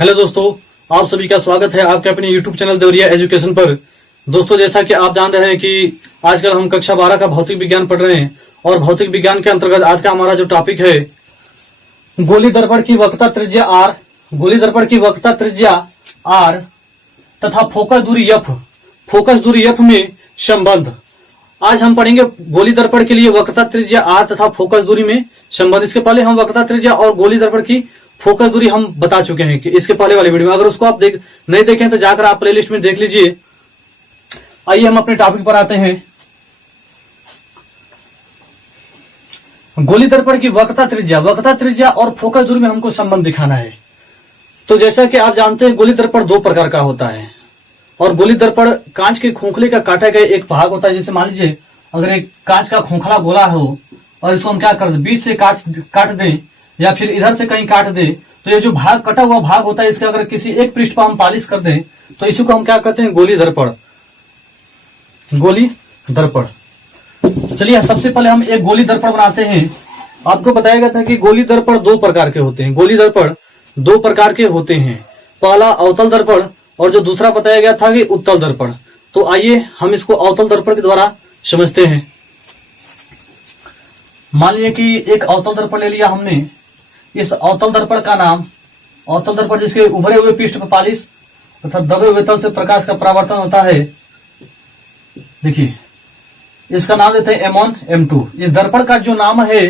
Hello दोस्तों, आप सभी का स्वागत है आपके अपने YouTube चैनल देवरिया एजुकेशन पर। दोस्तों, जैसा कि आप जान रहे हैं कि आजकल हम कक्षा 12 का भौतिक विज्ञान पढ़ रहे हैं और भौतिक विज्ञान के अंतर्गत आज का हमारा जो टॉपिक है गोली दर्पण की वक्रता त्रिज्या r, गोली दर्पण की वक्रता त्रिज्या r तथा फोकस दूरी f में संबंध। आज हम पढ़ेंगे गोली दर्पण के लिए वक्रता त्रिज्या r तथा फोकस दूरी में संबंध। इसके पहले हम वक्रता त्रिज्या और गोली दर्पण की फोकस दूरी हम बता चुके हैं कि इसके पहले वाली वीडियो में। अगर उसको आप नहीं देखें तो जाकर आप प्लेलिस्ट में देख लीजिए। आइए हम अपने टॉपिक पर आते हैं। गोली दर्पण की वक्रता त्रिज्या और फोकस दूरी में हमको संबंध दिखाना है। तो जैसा कि आप जानते हैं गोली दर्पण दो प्रकार का होता है और गोली दर्पण कांच के खोखले का काटा गया एक भाग होता है। जैसे मान लीजिए अगर एक कांच का खोखला गोला हो और इसको हम क्या कर दें, बीच से काट दें या फिर इधर से कहीं काट दे, तो ये जो भाग कटा हुआ भाग होता है इसके अगर किसी एक पृष्ठ पर हम पॉलिश कर दें तो इसी को हम क्या कहते हैं, गोली दर्पण। चलिए सबसे पहले हम एक गोली दर्पण बनाते हैं। आपको बताया गया था कि गोली दर्पण दो प्रकार के होते हैं। गोली दर्पण दो प्रकार के होते हैं, पहला अवतल दर्पण और जो दूसरा बताया गया था कि उत्तल दर्पण। तो आइए हम इसको अवतल दर्पण के द्वारा समझते हैं। मान लीजिए कि एक अवतल दर्पण ले लिया हमने। इस अवतल दर्पण का नाम अवतल दर्पण जिसके उभरे हुए पृष्ठ पर पॉलिश तथा दबे हुए तल से प्रकाश का परावर्तन होता है। देखिए इसका नाम देते हैं M1 M2। इस दर्पण का जो नाम है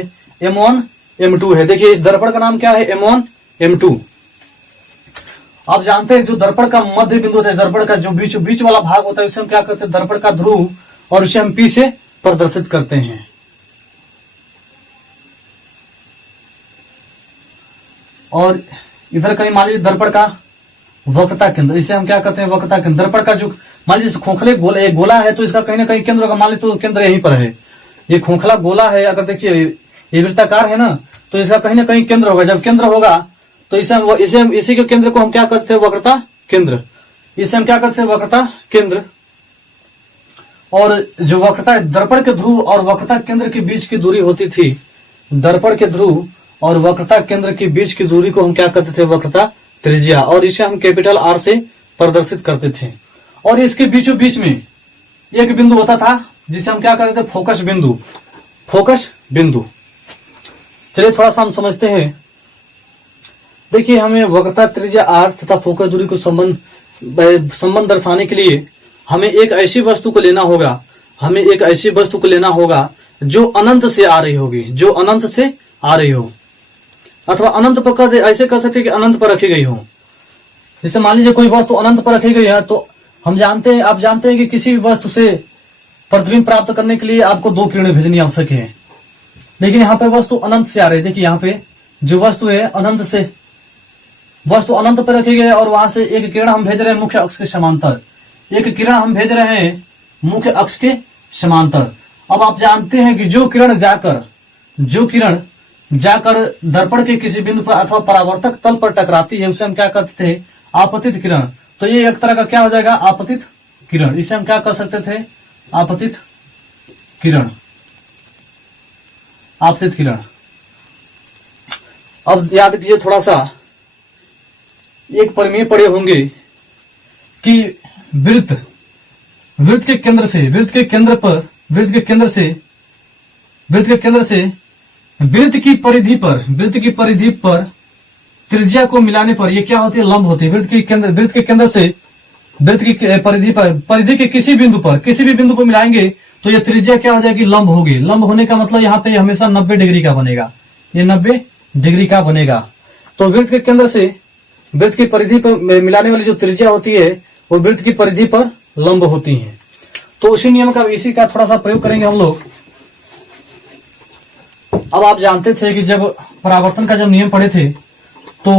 M1 M2 है। देखिए इस दर्पण का नाम क्या है, M1 M2। आप जानते हैं जो दर्पण का मध्य बिंदु से दर्पण का जो बीच वाला भाग होता है उसे हम क्या करते हैं, दर्पण का ध्रुव, और उसे हम P से प्रदर्शित करते हैं। और इधर कहीं मान लीजिए दर्पण का वक्रता केंद्र, इसे हम क्या करते हैं, वक्रता केंद्र। दर्पण का जो मान लीजिए खोखले गोला है तो इसका कहीं ना कहीं केंद्र होगा। मान लीजिए तो केंद्र यहीं पर है। ये खोखला गोला है, अगर देखिए ये वृत्ताकार है ना, तो इसका कहीं ना कहीं केंद्र होगा। जब केंद्र होगा तो इसी के केंद्र को हम क्या करते हैं, वक्रता केंद्र। इसे हम क्या करते हैं, वक्रता केंद्र। और जो वक्रता दर्पण के ध्रुव और वक्रता केंद्र के बीच की दूरी होती थी, दर्पण के ध्रुव और वक्रता केंद्र के बीच की दूरी को हम क्या करते थे, वक्रता त्रिज्या, और इसे हम कैपिटल R से प्रदर्शित करते थे। और इसके बीचों बीच में एक बिंदु होता था जिसे हम क्या करते थे, फोकस बिंदु। चलिए थोड़ा सा हम समझते हैं। देखिए हमें वक्रता त्रिज्या R तथा फोकस दूरी को संबंध दर्शाने के लिए हमें एक ऐसी वस्तु को लेना होगा जो अनंत से आ रही हो, अथवा अनंत पर ऐसे कर सकते कि अनंत पर रखी गई हो। जैसे मान लीजिए कोई वस्तु अनंत पर रखी गई है तो आप जानते हैं कि किसी भी वस्तु से प्रतिबिंब प्राप्त करने के लिए आपको दो किरणें भेजनी आवश्यक है। लेकिन यहाँ पे वस्तु अनंत से आ रही है। देखिए यहाँ पे जो वस्तु है वस्तु अनंत पर रखी गई है और वहां से एक किरण हम भेज रहे हैं मुख्य अक्ष के समांतर। अब आप जानते हैं कि जो किरण जाकर दर्पण के किसी बिंदु पर अथवा परावर्तक तल पर टकराती है उसे हम क्या करते थे, आपतित किरण। तो ये एक तरह का क्या हो जाएगा, आपतित किरण। इसे हम क्या कर सकते थे, आपतित किरण। अब याद कीजिए थोड़ा सा, एक परिमेय पढ़े होंगे कि वृत्त के केंद्र से वृत्त के वृत्त की परिधि पर त्रिज्या को मिलाने पर ये क्या होती है, लंब होती है। वृत्त के केंद्र से वृत्त की परिधि के किसी भी बिंदु पर मिलाएंगे तो ये त्रिज्या क्या हो जाएगी, लंब होगी। लंब होने का मतलब यहाँ पे हमेशा 90 डिग्री का बनेगा। ये 90 डिग्री का बनेगा। तो वृत्त के केंद्र से वृत्त की परिधि पर मिलाने वाली जो त्रिज्या होती है वो वृत्त की परिधि पर लंब होती है। तो इसी का थोड़ा सा प्रयोग करेंगे हम लोग। अब आप जानते थे कि जब परावर्तन का जब नियम पढ़े थे तो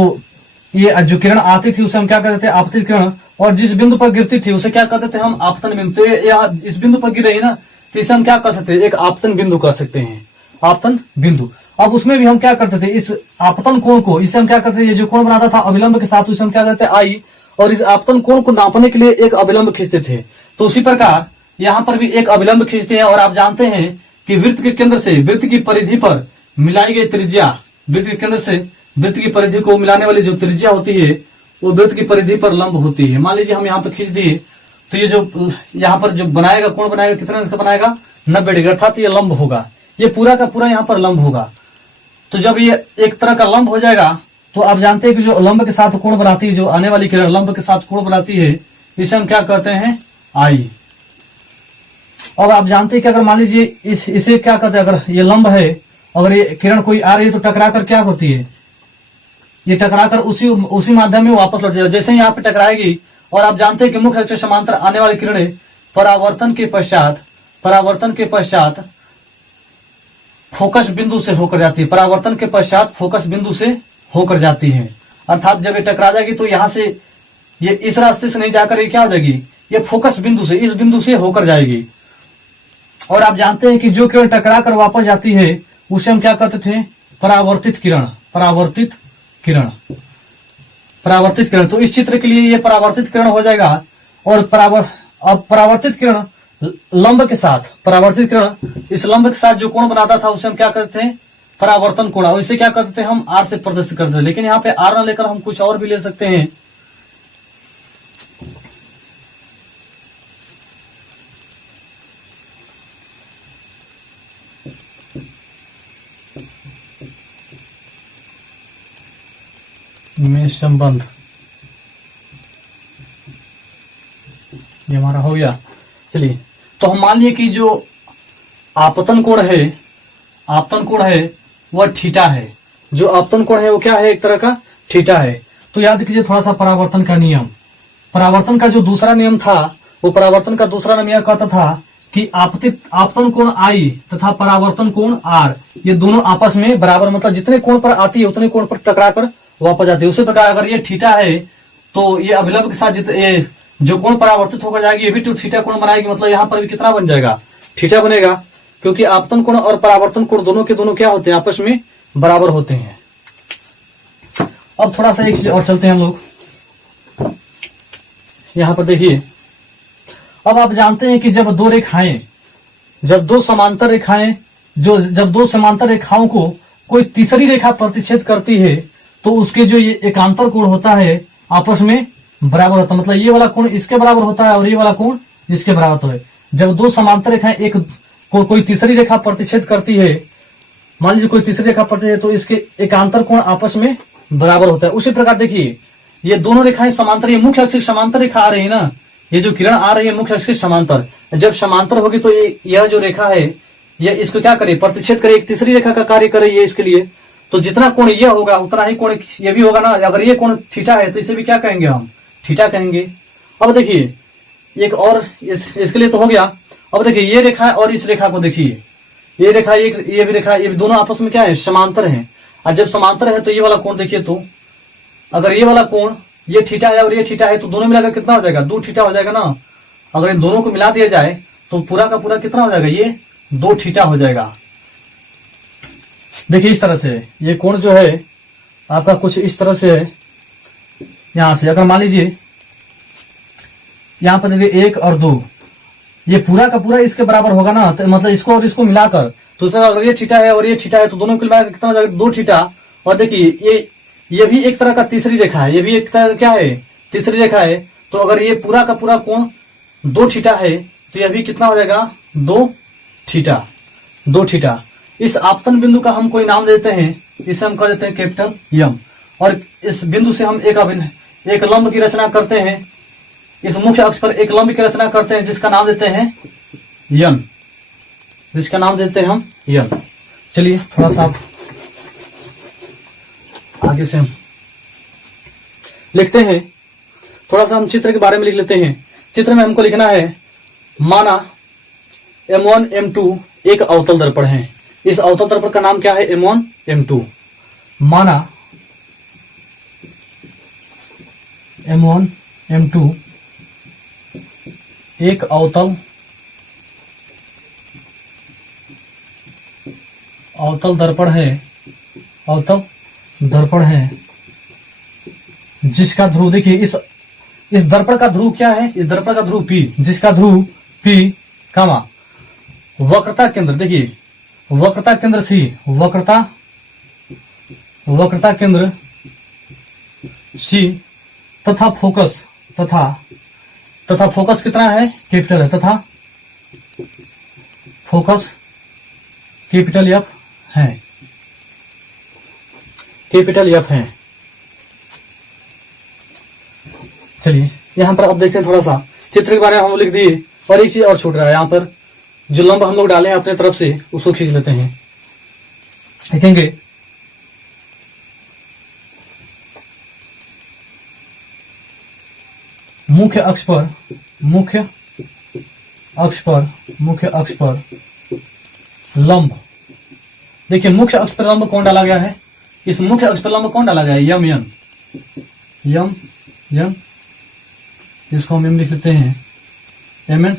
ये जो किरण आती थी उसे हम क्या करते थे, आपतित किरण। और जिस बिंदु पर गिरती थी उसे क्या करते थे हम, आपतन बिंदु। तो इस बिंदु पर गिर रही ना, तो इसे हम क्या कर सकते हैं, एक आपतन बिंदु कर सकते हैं, आपतन बिंदु। अब उसमें भी हम क्या करते थे, इस आपतन कोण को, इसे हम क्या करते थे, ये जो कोण बनाता था अभिलंब के साथ उसे हम क्या करते थे, आई, और इस आपतन कोण को नापने के लिए एक अभिलंब खींचते थे। तो उसी प्रकार यहाँ पर भी एक अभिलंब खींचते हैं। और आप जानते हैं कि वृत्त के केंद्र से वृत्त की परिधि पर मिलाई गई त्रिज्या, वृत्त के केंद्र से वृत्त की परिधि को मिलाने वाली जो त्रिज्या होती है वो वृत्त की परिधि पर लंब होती है। मान लीजिए हम यहाँ पे खींच दिए तो ये जो यहाँ पर जो बनाएगा, कोण बनाएगा, कितना इसका बनाएगा 90 डिग्री, अर्थात ये लंब होगा, ये पूरा का पूरा यहाँ पर लंब होगा। तो जब ये एक तरह का लंब हो जाएगा तो आप जानते हैं कि जो लंब के साथ कोण बनाती है, जो आने वाली किरण लंब के साथ कोण बनाती है, इसे हम क्या कहते हैं आई। और आप जानते हैं कि अगर मान लीजिए इसे क्या कहते हैं, अगर ये लंब है, अगर ये किरण कोई आ रही है तो टकरा कर क्या होती है, ये टकराकर उसी माध्यम में वापस लौट जाएगा। जैसे ही यहाँ पे टकराएगी, और आप जानते हैं कि मुख्य अक्ष से समांतर आने वाली किरणें परावर्तन के पश्चात फोकस बिंदु से होकर जाती है, परावर्तन के पश्चात फोकस बिंदु से होकर जाती है। अर्थात जब ये टकरा जाएगी तो यहाँ से ये इस रास्ते से नहीं जाकर ये क्या हो जाएगी, ये फोकस बिंदु से, इस बिंदु से होकर जाएगी। और आप जानते हैं कि जो किरण टकरा कर वापस जाती है उसे हम क्या कहते थे, परावर्तित किरण। तो इस चित्र के लिए ये परावर्तित किरण हो जाएगा। और परावर्तित किरण लंब के साथ, परावर्तित किरण इस लंब के साथ जो कोण बनाता था उसे हम क्या करते हैं, परावर्तन कोण। और इसे क्या करते थे हम, आर से प्रदर्शित करते थे। लेकिन यहाँ पे आर न लेकर हम कुछ और भी ले सकते हैं। में संबंध ये हमारा हो गया। चलिए, तो हम मान लिए कि जो आपतन कोण है वह थीटा है। जो आपतन कोण है वो क्या है, एक तरह का थीटा है। तो याद कीजिए थोड़ा सा परावर्तन का नियम। परावर्तन का जो दूसरा नियम था, वो परावर्तन का दूसरा नियम यह कहता था कि आपतन कोण आई तथा परावर्तन कोण आर, ये दोनों आपस में बराबर, मतलब जितने कोण पर आती है उतने कोण पर टकरा कर वापस जाती है। उसी प्रकार अगर ये थीटा है तो ये अभिलंब के साथ जो कोण परावर्तित होकर जाएगी ये भी तो थीटा कोण बनाएगी। मतलब यहाँ पर भी कितना बन जाएगा, थीटा बनेगा, क्योंकि आपतन कोण और परावर्तन कोण दोनों के दोनों क्या होते हैं, आपस में बराबर होते हैं। अब थोड़ा सा एक चीज और चलते हैं हम लोग। यहाँ पर देखिए, अब आप जानते हैं कि जब दो समांतर रेखाओं को कोई तीसरी रेखा प्रतिच्छेद करती है तो उसके जो ये एकांतर कोण होता है आपस में बराबर होता है। मतलब ये वाला कोण इसके बराबर होता है और ये वाला कोण इसके बराबर होता है। जब दो समांतर रेखाएं एक कोई तीसरी रेखा प्रतिच्छेद करती है, मान लीजिए कोई तीसरी रेखा प्रतिच्छेद, तो इसके एकांतर कोण आपस में बराबर होता है। उसी प्रकार देखिए, ये दोनों रेखाएं समांतर, ये मुख्य अक्ष की समांतर रेखा आ रही है ना, ये जो किरण आ रही है मुख्य अक्ष के समांतर। जब समांतर होगी तो यह जो रेखा है ये इसको क्या करे, प्रतिच्छेद करे, एक तीसरी रेखा का कार्य करे ये इसके लिए। तो जितना कोण ये होगा उतना ही कोण ये भी होगा ना। अगर ये कोण थीटा है तो इसे भी क्या कहेंगे हम, थीटा कहेंगे। अब देखिए एक और इसके लिए तो हो गया। अब देखिए ये रेखा और इस रेखा को देखिए, ये रेखा ये भी रेखा, ये दोनों आपस में क्या है, समांतर है। और जब समांतर है तो ये वाला कोण देखिए, तो अगर ये वाला कोण ये थीटा है और ये थीटा है तो दोनों मिलाकर कितना हो जाएगा, 2 थीटा हो जाएगा ना। अगर इन दोनों को मिला दिया जाए तो पूरा का पूरा कितना हो जाएगा, ये 2 थीटा हो जाएगा। देखिए इस तरह से ये कोण जो है आपका कुछ इस तरह से है। यहां से अगर मान लीजिए यहाँ पर देखिए 1 और 2, ये पूरा का पूरा इसके बराबर होगा ना, तो मतलब इसको और इसको मिलाकर, तो अगर ये थीटा है और ये थीटा है तो दोनों को मिलाकर कितना हो जाएगा, 2 थीटा। और देखिए ये भी एक तरह का तीसरी रेखा है, ये भी एक तरह क्या है, तीसरी रेखा है। तो अगर ये पूरा का पूरा कोण 2 थीटा है तो यह भी कितना हो जाएगा, 2 थीटा। इस आपतन बिंदु का हम कोई नाम देते हैं, इसे हम कह देते हैं कैपिटल यम। और इस बिंदु से हम एक लंब की रचना करते हैं, इस मुख्य अक्ष पर एक लंब की रचना करते हैं जिसका नाम देते हैं यन, जिसका नाम देते हैं हम यन। चलिए थोड़ा सा आगे से हम लिखते हैं, थोड़ा सा हम चित्र के बारे में लिख लेते हैं। चित्र में हमको लिखना है, माना M1 M2 एक अवतल दर्पण है। इस अवतल दर्पण का नाम क्या है, M1 M2। माना M1 M2 एक अवतल दर्पण है, जिसका ध्रुव देखिए, इस दर्पण का ध्रुव क्या है, इस दर्पण का ध्रुव P, जिसका ध्रुव P, वक्रता केंद्र देखिए, वक्रता केंद्र C, वक्रता केंद्र C, तथा फोकस तथा फोकस कितना है, कैपिटल है, तथा फोकस कैपिटल एफ है, कैपिटल एफ है। चलिए यहाँ पर अब देखते हैं, थोड़ा सा चित्र के बारे में हम लिख दिए, और एक चीज और छूट रहा है यहाँ पर, जो लंब हम लोग डाले हैं अपने तरफ से उसको खींच लेते हैं। देखेंगे मुख्य अक्ष पर लंब, देखिए मुख्य अक्ष पर लंब कौन डाला गया है, इस मुख्य अक्ष पर लंब कौन डाला गया है, यम यन, इसको हम लिख लेते हैं mn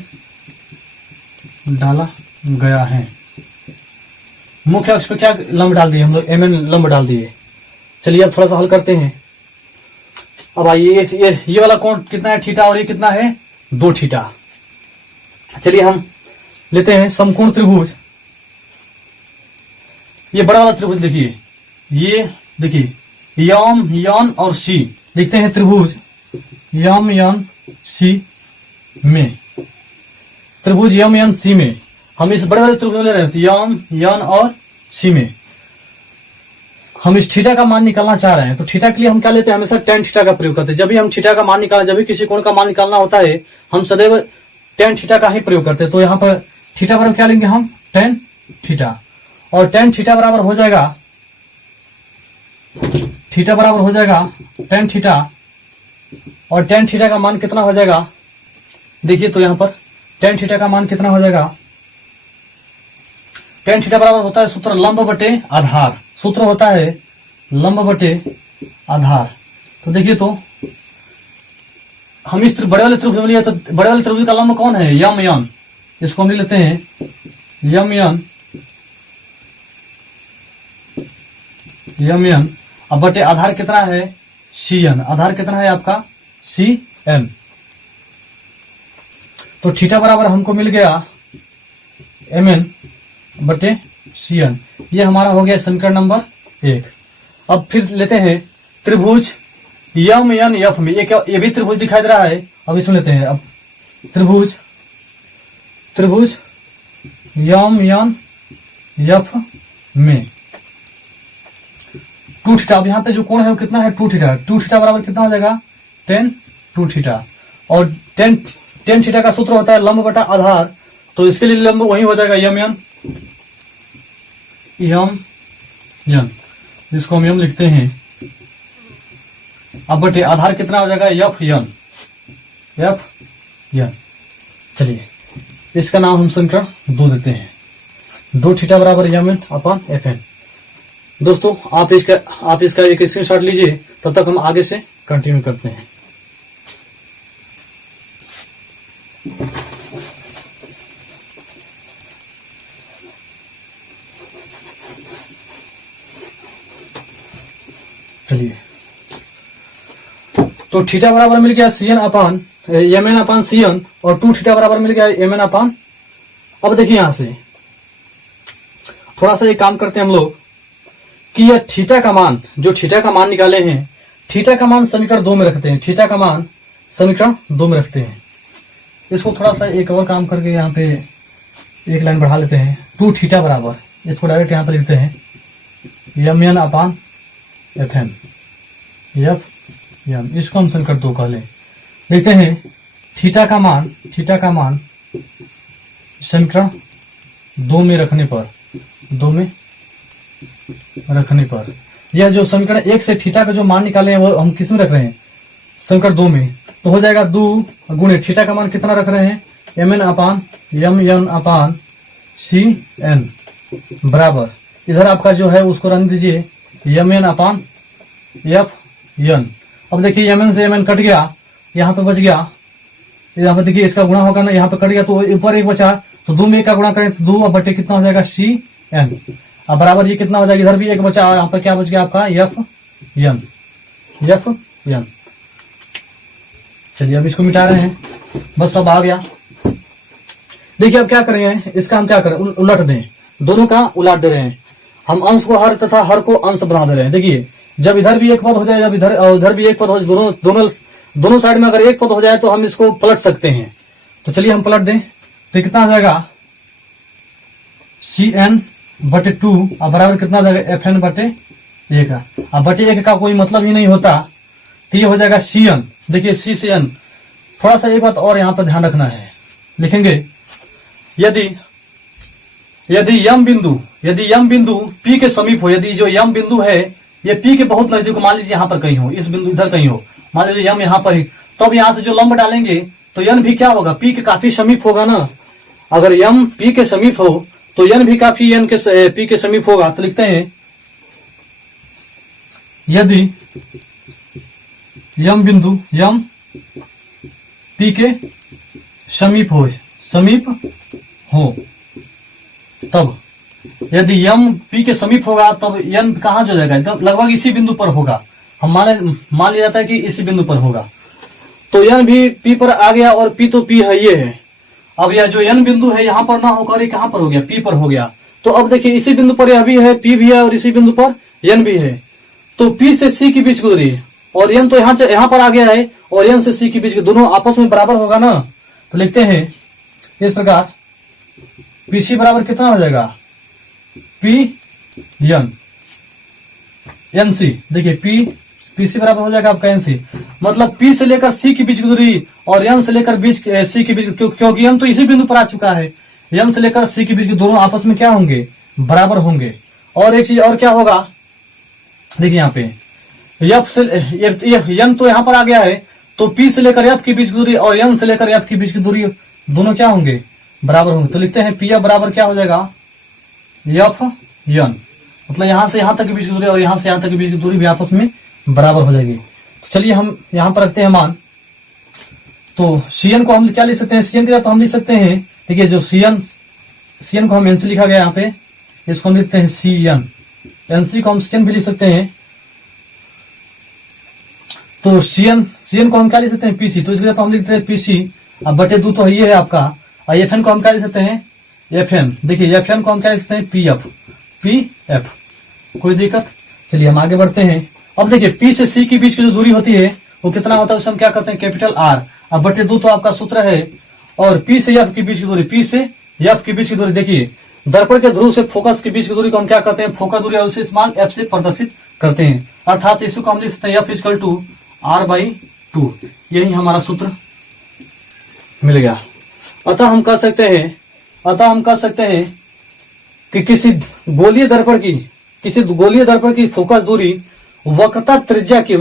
डाला गया है। मुख्य अक्ष पर क्या लंब डाल दिए हम लोग, mn लंब डाल दिए। चलिए अब थोड़ा सा हल करते हैं। अब आइए ये वाला कोण कितना है, थीटा, और ये कितना है, 2 थीटा। चलिए हम लेते हैं समकोण त्रिभुज। ये बड़ा वाला त्रिभुज देखिए, ये देखिए यम यन और सी, देखते हैं त्रिभुज यम यन सी में, त्रिभुज यम यन सी में हम इस बड़े वाले त्रिभुज में ले रहे हैं, यम यन और सी में हम इस थीटा का मान निकालना चाह रहे हैं। तो थीटा के लिए हम क्या लेते हैं, हमेशा tan थीटा का प्रयोग करते हैं। जब भी हम थीटा का मान निकालें, जब भी किसी कोण का मान निकालना होता है, हम सदैव tan थीटा का ही प्रयोग करते हैं। तो यहाँ पर थीटा बराबर क्या लेंगे हम, tan थीटा, और tan थीटा बराबर हो जाएगा, थीटा बराबर हो जाएगा tan थीटा, और tan थीटा का मान कितना हो जाएगा, देखिए तो यहाँ पर tan थीटा का मान कितना हो जाएगा, tan थीटा बराबर होता है सूत्र लंब बटे आधार, सूत्र होता है लंब बटे आधार। तो देखिए तो हम इस बड़े वाले त्रिभुज में लिए, तो बड़े वाले त्रिभुज का लंब कौन है, यम यन, इसको हम लिख लेते हैं यम यन, अब बटे आधार कितना है, Cn, आधार कितना है आपका Cn। तो थीटा बराबर हमको मिल गया mn बटे Cn, ये हमारा हो गया समीकरण नंबर 1। अब फिर लेते हैं त्रिभुज यम यन एफ में, ये भी त्रिभुज दिखाई दे रहा है, अब इसमें लेते हैं अब त्रिभुज यम यन एफ में 2 थीटा। अब यहाँ पे जो कोण है वो कितना है, 2 थीटा, 2 थीटा बराबर कितना हो जाएगा, tan 2 थीटा, और tan थीटा का सूत्र होता है लंब बटा आधार, तो इसके लिए लंब वही हो जाएगा यम यन, जिसको हम यम लिखते हैं। अब बटे आधार कितना हो जाएगा, एफ यन। चलिए इसका नाम हम समीकरण 2 देते हैं, 2 थीटा बराबर mn अपॉन fn। दोस्तों आप इसका एक स्क्रीनशॉट लीजिए, तब तक हम आगे से कंटिन्यू करते हैं। चलिए तो थीटा बराबर मिल गया Cn upon mn upon Cn, और 2 थीटा बराबर मिल गया mn अपॉन। अब देखिए यहां से थोड़ा सा एक काम करते हैं हम लोग कि यह थीटा का मान, जो थीटा का मान निकाले हैं, थीटा का मान समीकरण 2 में रखते हैं, थीटा का मान समीकरण 2 में रखते हैं। इसको थोड़ा सा एक और काम करके यहाँ पे एक लाइन बढ़ा लेते हैं, 2 थीटा बराबर, इसको डायरेक्ट यहाँ पे लिखते हैं mn अपॉन fn, इसको हम समीकरण 2 कह लें। देखते हैं थीटा का मान समीकरण 2 में रखने पर यह जो समीकरण 1 से थीटा का जो मान निकाले हैं वो हम किस में रख रहे हैं, समीकरण 2 में, तो हो जाएगा 2 गुणे थीटा का मान कितना रख रहे हैं, mn upon mn upon Cn बराबर, इधर आपका जो है उसको रख दीजिए mn अपॉन fn। अब देखिए mn से mn कट गया, यहाँ पे बच गया, यहाँ पे देखिए इसका गुणा होगा ना, यहाँ पे कट गया तो ऊपर 1 बचा, तो 2 में 1 का गुणा करें तो 2 बटे कितना हो जाएगा Cn, अब बराबर ये कितना हो जाएगा, इधर भी 1 बचा, यहाँ पर क्या बच गया आपका fn। चलिए अब इसको मिटा रहे हैं, बस अब आ गया। देखिए अब क्या करेंगे, इसका हम क्या करें, उलट दें, दोनों का उलट दे रहे हैं हम, अंश को हर को अंश बना दे रहे हैं। देखिए जब इधर भी एक पद हो जाए, जब इधर भी एक पद हो जाए, दोनों दोनों साइड में अगर एक पद हो जाए तो हम इसको पलट सकते हैं। तो चलिए हम पलट दें, तो कितना आ जाएगा Cn/2 अब बराबर कितना आ जाएगा Fn/1 का। अब बटे 1 का कोई मतलब ही नहीं होता, तो ये हो जाएगा Cn। देखिए C से n, थोड़ा सा एक बात और यहाँ पर ध्यान रखना है, लिखेंगे यदि यम बिंदु P के समीप हो, यदि जो यम बिंदु है ये P के बहुत नजदीक, मान लीजिए यहाँ पर कहीं हो, इस बिंदु इधर कहीं हो, मान लीजिए यम यहाँ पर ही, तो अब यहाँ से जो लंब डालेंगे तो n भी क्या होगा, P के काफी समीप होगा ना। अगर यम P के समीप हो तो n भी काफी P के समीप होगा। तो लिखते हैं यदि यम बिंदु P के समीप हो तब, यदि यम P के समीप होगा तब n कहाँ जो जाएगा, लगभग इसी बिंदु पर होगा। हम मान लिया जाता है कि इसी बिंदु पर होगा, तो n भी P पर आ गया और P तो P है ये है। अब यह जो n बिंदु है यहाँ पर ना होकर ये कहाँ पर हो गया, P पर हो गया। तो अब देखिए इसी बिंदु पर यह भी है, P भी है और इसी बिंदु पर n भी है। तो P से C के बीच की दूरी और n तो यहाँ पर आ गया है, और n से C के बीच के दोनों आपस में बराबर होगा ना। तो लिखते हैं इस प्रकार PC बराबर कितना हो जाएगा, NC। देखिए PC बराबर हो जाएगा आपका NC, मतलब P से लेकर C के बीच की दूरी और n से लेकर C के बीच, क्योंकि n तो इसी बिंदु पर आ चुका है, n से लेकर C के बीच के दोनों आपस में क्या होंगे, बराबर होंगे। और एक चीज और क्या होगा, देखिए यहाँ पे F से n तो यहाँ पर आ गया है, तो P से लेकर F के बीच की दूरी और n से लेकर F के बीच की दूरी दोनों क्या होंगे, बराबर होंगे। तो लिखते हैं P बराबर क्या हो जाएगा, F(n), मतलब यहाँ से यहाँ तक की बीच की दूरी और यहाँ से यहाँ तक की बीच की दूरी भी आपस में बराबर हो जाएगी। तो चलिए हम यहाँ पर रखते हैं मान। तो Cn को हम क्या लिख सकते हैं, Cn की जगह हम लिख सकते हैं, देखिए जो Cn को हम NC लिखा गया यहाँ पे, इसको हम लिखते हैं Cn, NC को हम Cn भी लिख सकते हैं। तो Cn को हम क्या लिख सकते हैं, PC, तो इसकी जगह हम लिखते हैं PC। अब बटे 2 तो ये है आपका, और Fn को हम क्या लिख सकते हैं, Fn। देखिए Fn को हम क्या लिख सकते हैं, PF। कोई दिक्कत, चलिए हम आगे बढ़ते हैं। अब देखिए P से C के बीच की जो दूरी होती है वो कितना होता है, उसे हम क्या करते हैं, कैपिटल R। अब बटे 2 तो आपका सूत्र है, और P से F के बीच की दूरी, P से F के बीच की दूरी, देखिए दर्पण के ध्रुव से फोकस के बीच की दूरी को हम क्या करते हैं, फोकस दूरी, और उसे मान F से प्रदर्शित करते हैं। अर्थात इसको हम लिख सकते हैं F=R/2। यही हमारा सूत्र मिल गया। अतः हम कह सकते हैं कि किसी गोलीय दर्पण की फोकस दूरी वक्रता त्रिज्या की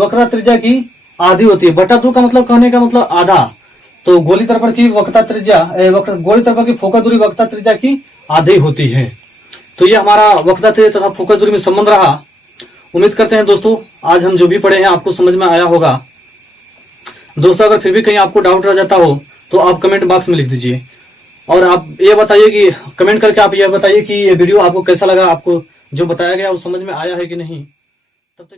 आधी होती है। बटा 2 का मतलब, कहने का मतलब आधा। तो गोलीय दर्पण की फोकस दूरी वक्रता त्रिज्या की आधी होती है। तो ये हमारा वक्रता त्रिज्या तथा फोकस दूरी में संबंध रहा। उम्मीद करते हैं दोस्तों आज हम जो भी पढ़े हैं आपको समझ में आया होगा। दोस्तों अगर फिर भी कहीं आपको डाउट रह जाता हो तो आप कमेंट बॉक्स में लिख दीजिए, और आप ये बताइए कि कमेंट करके आप ये बताइए कि ये वीडियो आपको कैसा लगा, आपको जो बताया गया वो समझ में आया है कि नहीं। तब तक